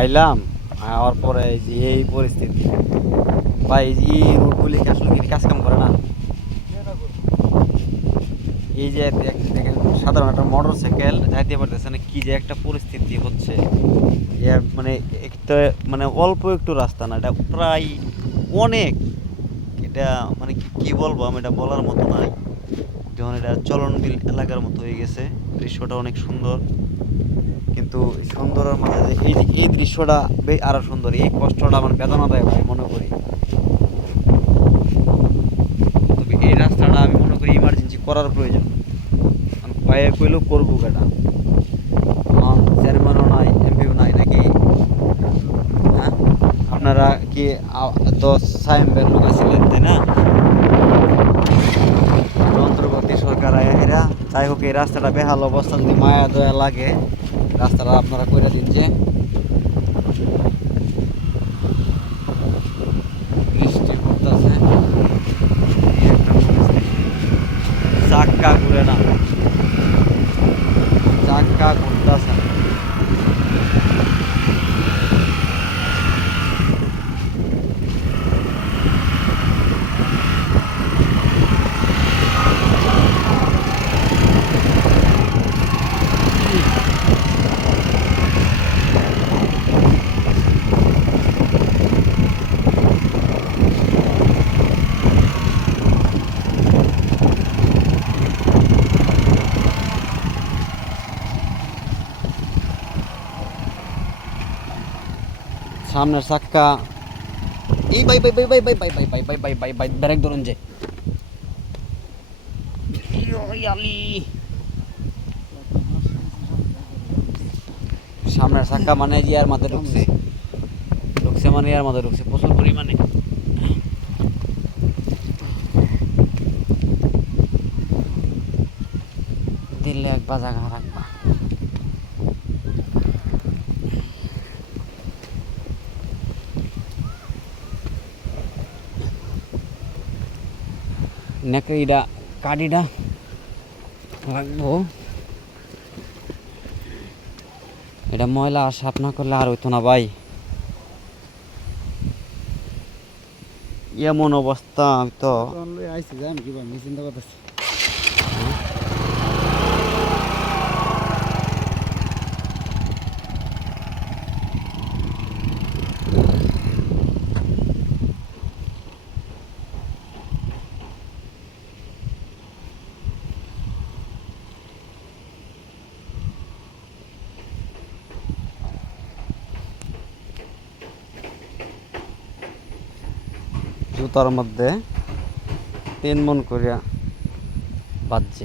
আইলাম, আওয়ার পরে এই যে এই পরিস্থিতি ভাই, এই রোডগুলি কি আসলে কি কাজ কাম করে না? এই যে দেখেন সাধারণ একটা মোটর সাইকেল যাইতে পারতেছে না, কি যে একটা পরিস্থিতি হচ্ছে। মানে একটা মানে অল্প একটু রাস্তা না, এটা প্রায় অনেক। এটা মানে কি বলবো আমি, এটা বলার মতো নাই। যখন এটা চলনবিল এলাকার মতো হয়ে গেছে, দৃশ্যটা অনেক সুন্দর। কিন্তু সুন্দরের মাঝে যে এই দৃশ্যটা আরো সুন্দর, এই কষ্টটা আমার বেদনাদায়ক আমি মনে করি। তবে এই রাস্তাটা আমি মনে করি ইমার্জেন্সি করার প্রয়োজন। কয়ে কইলেও করবো কেটা, চেয়ারম্যানও নাই, এমপিও নাই নাকি? হ্যাঁ, আপনারা কি তো সায়েমের লোক ছিলেন তাই না? অন্তর্বর্তী সরকার এরা, যাই হোক এই রাস্তাটা বেহাল অবস্থা, যদি মায়া দয়া লাগে রাস্তাটা আপনারা করে দিন। যে বৃষ্টি পড়তেছে, চাক্কা ঘুরে না, চাক্কা ঘুরতেছে না। সামনের চাক্কা, এই বাই বাই বাই বাই বাই বাই বাই বাই বাই বাই বাই বাই ব্রেক ধরুন যে আলি। সামনের চাক্কা মানে যে আর মাথায় ঢুকছে, ঢুকছে মানে আর মাথায় ঢুকছে প্রচুর পরিমাণে। দিলে এক বাজা ঘা রাখবা। নেকড়িটা কাঠিটা রাখবো, এটা ময়লা আর সাফ না করলে আর হইতো না ভাই। এমন অবস্থা, আমি তো আইসি যাই কি ভাই চিন্তা করতেছি। জুতার মধ্যে 3 মন করিয়া বাজছে।